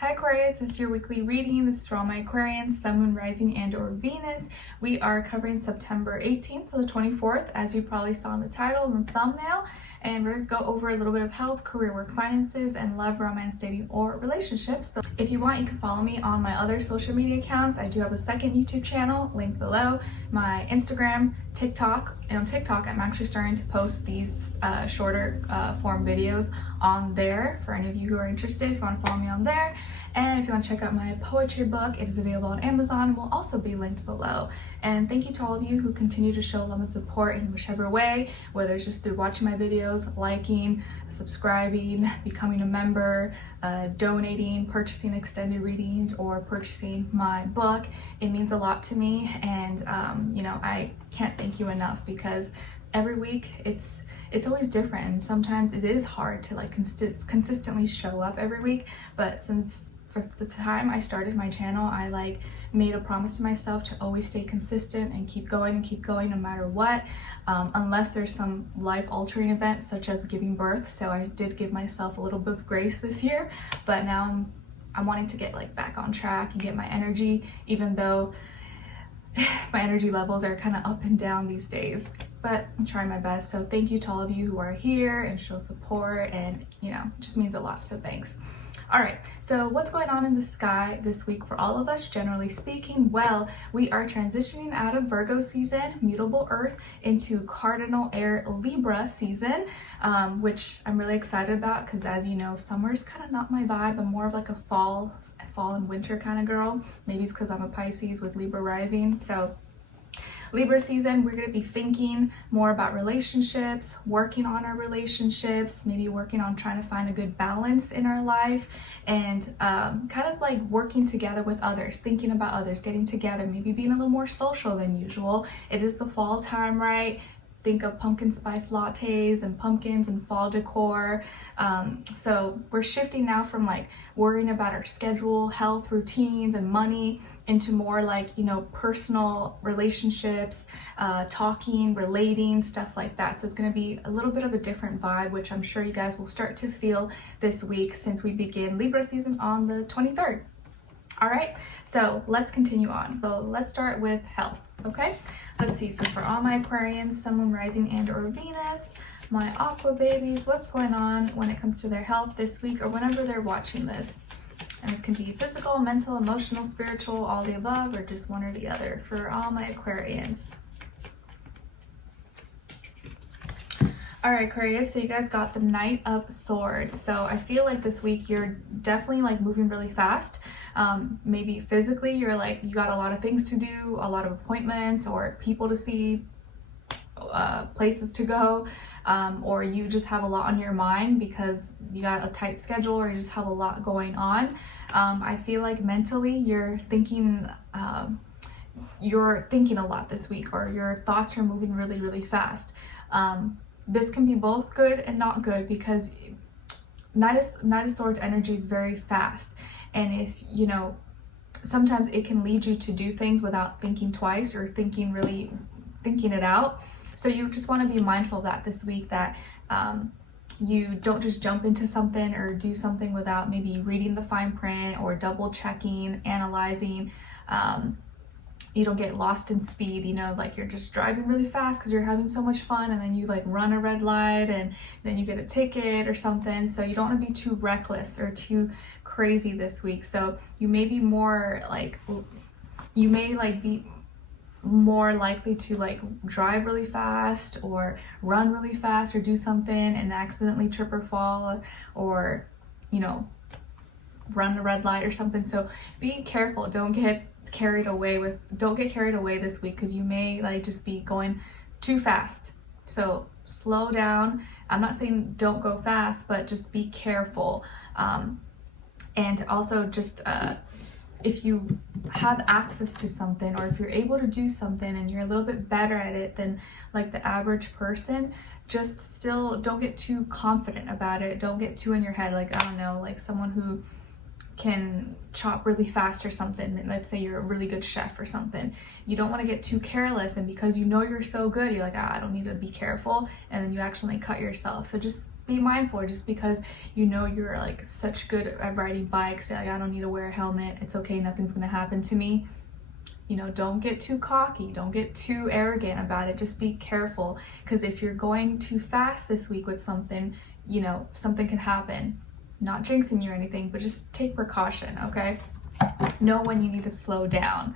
Hi Aquarius, this is your weekly reading. This is for all my Aquarians, Sun, Moon, Rising, and or Venus. We are covering September 18th to the 24th, as you probably saw in the title and the thumbnail. And we're going to go over a little bit of health, career, work, finances, and love, romance, dating, or relationships. So if you want, you can follow me on my other social media accounts. I do have a second YouTube channel, linked below, my Instagram, TikTok. And on TikTok, I'm actually starting to post these shorter form videos on there for any of you who are interested. If you want to follow me on there. And if you want to check out my poetry book, it is available on Amazon, will also be linked below. And thank you to all of you who continue to show love and support in whichever way, whether it's just through watching my videos, liking, subscribing, becoming a member, donating, purchasing extended readings, or purchasing my book. It means a lot to me, and you know, I can't thank you enough, because every week it's always different, and sometimes it is hard to like consistently show up every week. But since for the time I started my channel, I like made a promise to myself to always stay consistent and keep going no matter what, unless there's some life-altering event such as giving birth. So I did give myself a little bit of grace this year, but now I'm wanting to get like back on track and get my energy, even though my energy levels are kind of up and down these days, but I'm trying my best. So thank you to all of you who are here and show support, and you know, it just means a lot, so thanks. All right, so what's going on in the sky this week for all of us, generally speaking? Well, we are transitioning out of Virgo season, mutable earth, into cardinal air Libra season, which I'm really excited about, because as you know, summer is kind of not my vibe. I'm more of like a fall and winter kind of girl. Maybe it's because I'm a Pisces with Libra rising. So Libra season, we're going to be thinking more about relationships, working on our relationships, maybe working on trying to find a good balance in our life, and kind of like working together with others, thinking about others, getting together, maybe being a little more social than usual. It is the fall time, right? Think of pumpkin spice lattes and pumpkins and fall decor. So we're shifting now from like worrying about our schedule, health, routines, and money into more like, you know, personal relationships, talking, relating, stuff like that. So it's going to be a little bit of a different vibe, which I'm sure you guys will start to feel this week since we begin Libra season on the 23rd. All right, so let's continue on. So let's start with health, okay? Let's see, so for all my Aquarians, Sun, Moon, Rising, and or Venus, my Aqua babies, what's going on when it comes to their health this week or whenever they're watching this? And this can be physical, mental, emotional, spiritual, all the above, or just one or the other for all my Aquarians. All right, Aquarius, so you guys got the Knight of Swords. So I feel like this week you're definitely like moving really fast. Maybe physically you're like, you got a lot of things to do, a lot of appointments or people to see, places to go, or you just have a lot on your mind because you got a tight schedule or you just have a lot going on. I feel like mentally you're thinking a lot this week, or your thoughts are moving really, really fast. This can be both good and not good, because Knight of Swords energy is very fast, and if you know, sometimes it can lead you to do things without thinking twice or thinking it out. So you just want to be mindful of that this week, that you don't just jump into something or do something without maybe reading the fine print or double checking, analyzing. You don't get lost in speed, you know, like you're just driving really fast because you're having so much fun, and then you like run a red light and then you get a ticket or something. So you don't want to be too reckless or too crazy this week. So you may be more like, you may like be more likely to like drive really fast or run really fast or do something and accidentally trip or fall, or you know, run a red light or something. So be careful, don't get carried away this week, because you may like just be going too fast. So slow down. I'm not saying don't go fast, but just be careful. And also just if you have access to something, or if you're able to do something and you're a little bit better at it than like the average person, just still don't get too confident about it. Don't get too in your head, like, I don't know, like someone who can chop really fast or something. Let's say you're a really good chef or something. You don't want to get too careless, and because you know you're so good, you're like, I don't need to be careful, and then you actually cut yourself. So just be mindful. Just because you know you're like such good at riding bikes, like I don't need to wear a helmet, it's okay, nothing's gonna happen to me. You know, don't get too cocky, don't get too arrogant about it. Just be careful, because if you're going too fast this week with something, you know, something can happen. Not jinxing you or anything, but just take precaution, okay? Know when you need to slow down.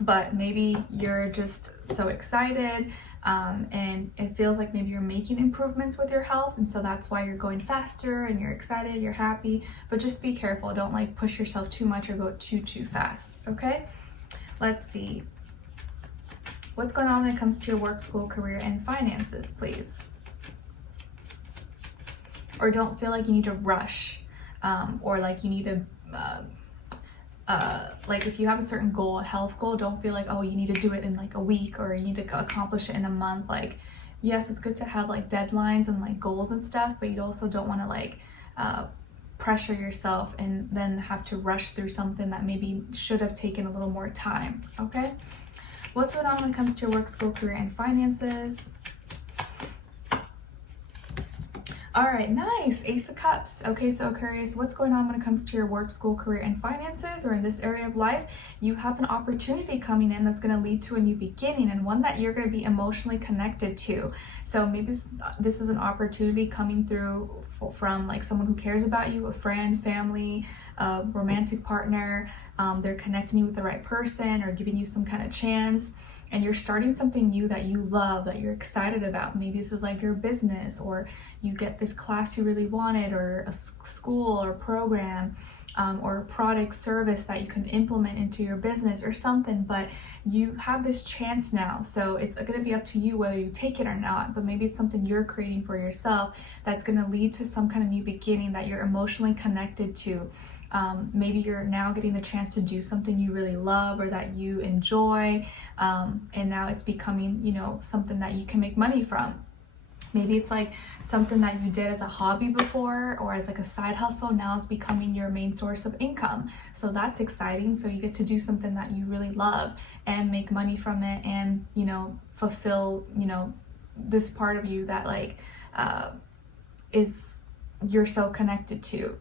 But maybe you're just so excited and it feels like maybe you're making improvements with your health, and so that's why you're going faster and you're excited, you're happy. But just be careful, don't like push yourself too much or go too fast, okay? Let's see. What's going on when it comes to your work, school, career, and finances, please? Or don't feel like you need to rush, or like you need to like if you have a certain goal, a health goal, don't feel like, oh, you need to do it in like a week or you need to accomplish it in a month. Like, yes, it's good to have like deadlines and like goals and stuff, but you also don't want to like pressure yourself and then have to rush through something that maybe should have taken a little more time, okay? What's going on when it comes to your work, school, career, and finances? All right, nice, Ace of Cups. Okay, so Aquarius, what's going on when it comes to your work, school, career, and finances, or in this area of life? You have an opportunity coming in that's going to lead to a new beginning, and one that you're going to be emotionally connected to. So maybe this is an opportunity coming through from like someone who cares about you, a friend, family, a romantic partner. They're connecting you with the right person or giving you some kind of chance. And you're starting something new that you love, that you're excited about. Maybe this is like your business, or you get this class you really wanted, or a school or program, or a product, service that you can implement into your business or something. But you have this chance now, so it's going to be up to you whether you take it or not. But maybe it's something you're creating for yourself that's going to lead to some kind of new beginning that you're emotionally connected to. Maybe you're now getting the chance to do something you really love or that you enjoy, and now it's becoming, you know, something that you can make money from. Maybe it's like something that you did as a hobby before or as like a side hustle, now it's becoming your main source of income. So that's exciting. So you get to do something that you really love and make money from it, and, you know, fulfill, you know, this part of you that like you're so connected to.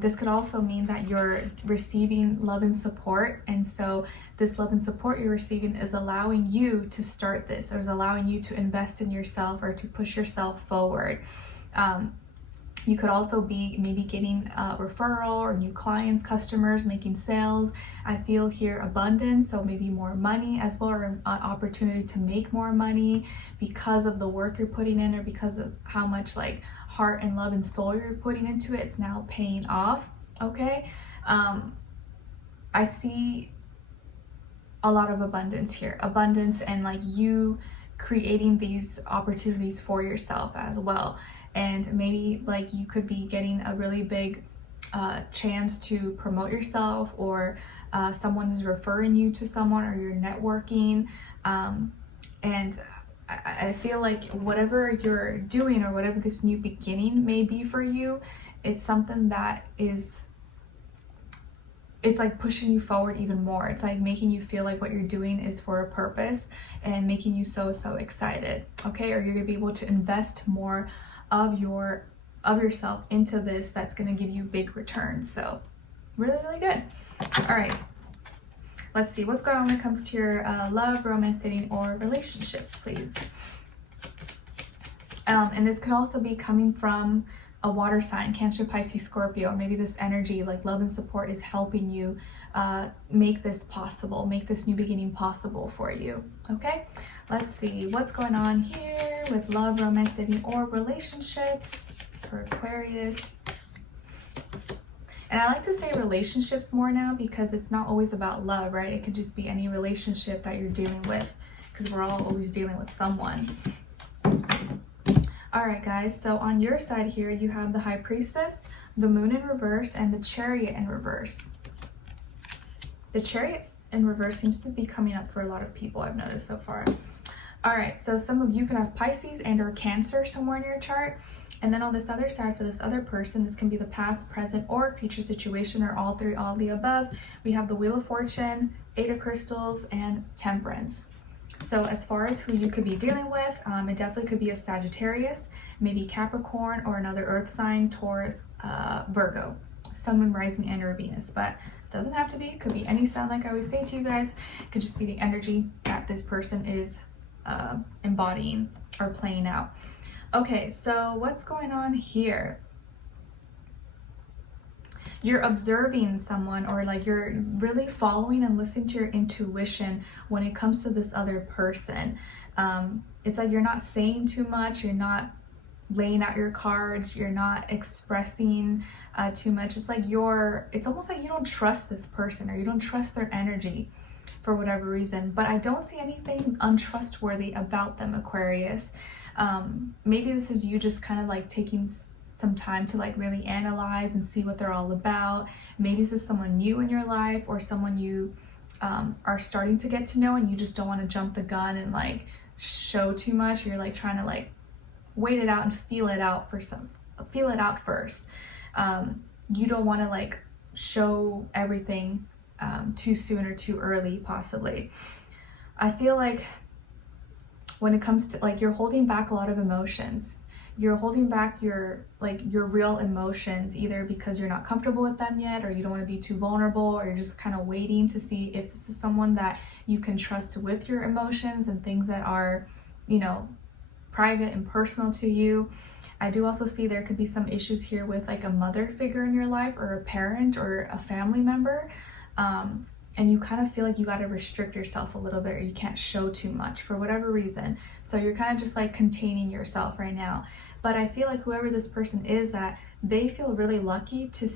This could also mean that you're receiving love and support, and so this love and support you're receiving is allowing you to start this, or is allowing you to invest in yourself or to push yourself forward. You could also be maybe getting a referral or new clients, customers, making sales. I feel here abundance, so maybe more money as well, or an opportunity to make more money because of the work you're putting in, or because of how much like heart and love and soul you're putting into it. It's now paying off, okay? I see a lot of abundance here. Abundance and like you creating these opportunities for yourself as well. And maybe like you could be getting a really big chance to promote yourself, or someone is referring you to someone, or you're networking. And I feel like whatever you're doing, or whatever this new beginning may be for you, it's something that it's like pushing you forward even more. It's like making you feel like what you're doing is for a purpose and making you so excited, okay? Or you're gonna be able to invest more of yourself into this that's gonna give you big returns. So really good. All right, let's see what's going on when it comes to your love, romance, dating, or relationships, please. And this could also be coming from a water sign, Cancer, Pisces, Scorpio. Or maybe this energy, like love and support, is helping you make this possible, make this new beginning possible for you, okay? Let's see what's going on here with love, romance, dating, or relationships for Aquarius. And I like to say relationships more now, because it's not always about love, right? It could just be any relationship that you're dealing with, because we're all always dealing with someone. All right, guys, so on your side here, you have the High Priestess, the Moon in reverse, and the Chariot in reverse. The Chariot in reverse seems to be coming up for a lot of people, I've noticed so far. All right, so some of you could have Pisces and or Cancer somewhere in your chart. And then on this other side, for this other person, this can be the past, present, or future situation, or all three, all the above. We have the Wheel of Fortune, Eight of Crystals, and Temperance. So as far as who you could be dealing with, it definitely could be a Sagittarius, maybe Capricorn, or another earth sign, Taurus, Virgo, Sun, Moon, Rising, and or Venus. But it doesn't have to be. It could be any sign, like I always say to you guys. It could just be the energy that this person is embodying or playing out. Okay, so what's going on here? You're observing someone, or like you're really following and listening to your intuition when it comes to this other person. It's like you're not saying too much, you're not laying out your cards, you're not expressing too much. It's like it's almost like you don't trust this person, or you don't trust their energy for whatever reason. But I don't see anything untrustworthy about them, Aquarius. Maybe this is you just kind of like taking some time to like really analyze and see what they're all about. Maybe this is someone new in your life, or someone you are starting to get to know, and you just don't want to jump the gun and like show too much. You're like trying to like wait it out and feel it out first. You don't want to like show everything too soon or too early, possibly. I feel like when it comes to like, you're holding back a lot of emotions. You're holding back your real emotions, either because you're not comfortable with them yet, or you don't want to be too vulnerable, or you're just kind of waiting to see if this is someone that you can trust with your emotions and things that are, you know, private and personal to you. I do also see there could be some issues here with like a mother figure in your life, or a parent, or a family member. And you kind of feel like you got to restrict yourself a little bit, or you can't show too much for whatever reason. So you're kind of just like containing yourself right now. But I feel like whoever this person is, that they feel really lucky to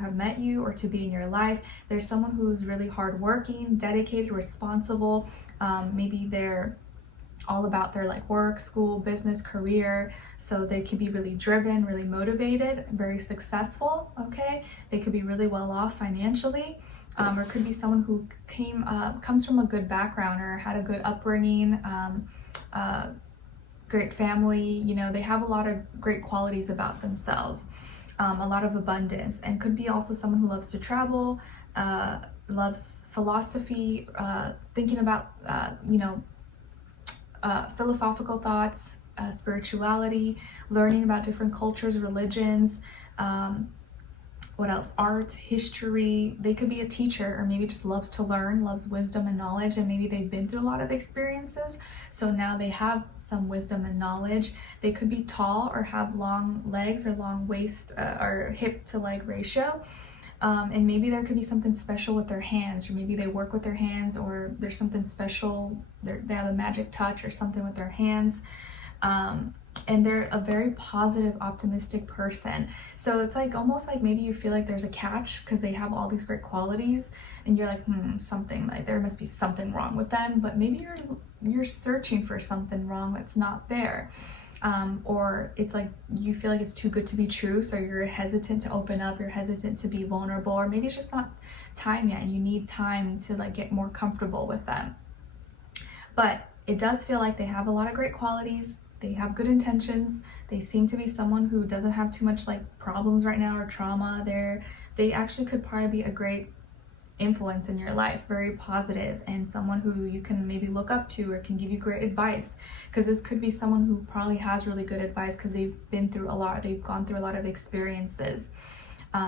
have met you or to be in your life. There's someone who's really hardworking, dedicated, responsible. Maybe they're all about their like work, school, business, career. So they could be really driven, really motivated, very successful. Okay, they could be really well off financially. Or could be someone who comes from a good background, or had a good upbringing, great family. You know, they have a lot of great qualities about themselves, a lot of abundance, and could be also someone who loves to travel, loves philosophy, thinking about, philosophical thoughts, spirituality, learning about different cultures, religions, what else? Art, history. They could be a teacher, or maybe just loves to learn, loves wisdom and knowledge, and maybe they've been through a lot of experiences, so now they have some wisdom and knowledge. They could be tall, or have long legs, or long waist, or hip to leg ratio. And maybe there could be something special with their hands, or maybe they work with their hands, or there's something special, they have a magic touch or something with their hands. And they're a very positive, optimistic person. So it's like almost like maybe you feel like there's a catch, because they have all these great qualities, and you're like, something, like there must be something wrong with them. But maybe you're searching for something wrong that's not there. Or it's like you feel like it's too good to be true, so you're hesitant to open up, you're hesitant to be vulnerable, or maybe it's just not time yet, and you need time to like get more comfortable with them. But it does feel like they have a lot of great qualities. They have good intentions. They seem to be someone who doesn't have too much like problems right now, or trauma. They actually could probably be a great influence in your life, very positive, and someone who you can maybe look up to, or can give you great advice, because this could be someone who probably has really good advice, because they've been through a lot, they've gone through a lot of experiences.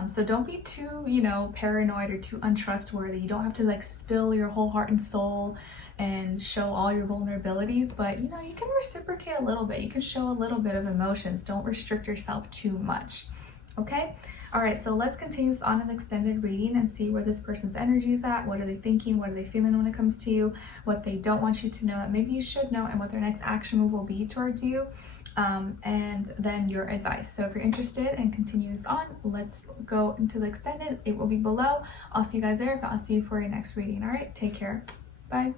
So don't be too, paranoid or too untrustworthy. You don't have to like spill your whole heart and soul and show all your vulnerabilities, but you can reciprocate a little bit. You can show a little bit of emotions. Don't restrict yourself too much. Okay? All right, so let's continue this on an extended reading and see where this person's energy is at. What are they thinking? What are they feeling when it comes to you? What they don't want you to know that maybe you should know, and what their next action move will be towards you. And then your advice. So if you're interested and continue this on, let's go into the extended. It will be below. I'll see you guys there. If not, I'll see you for your next reading. All right, take care. Bye.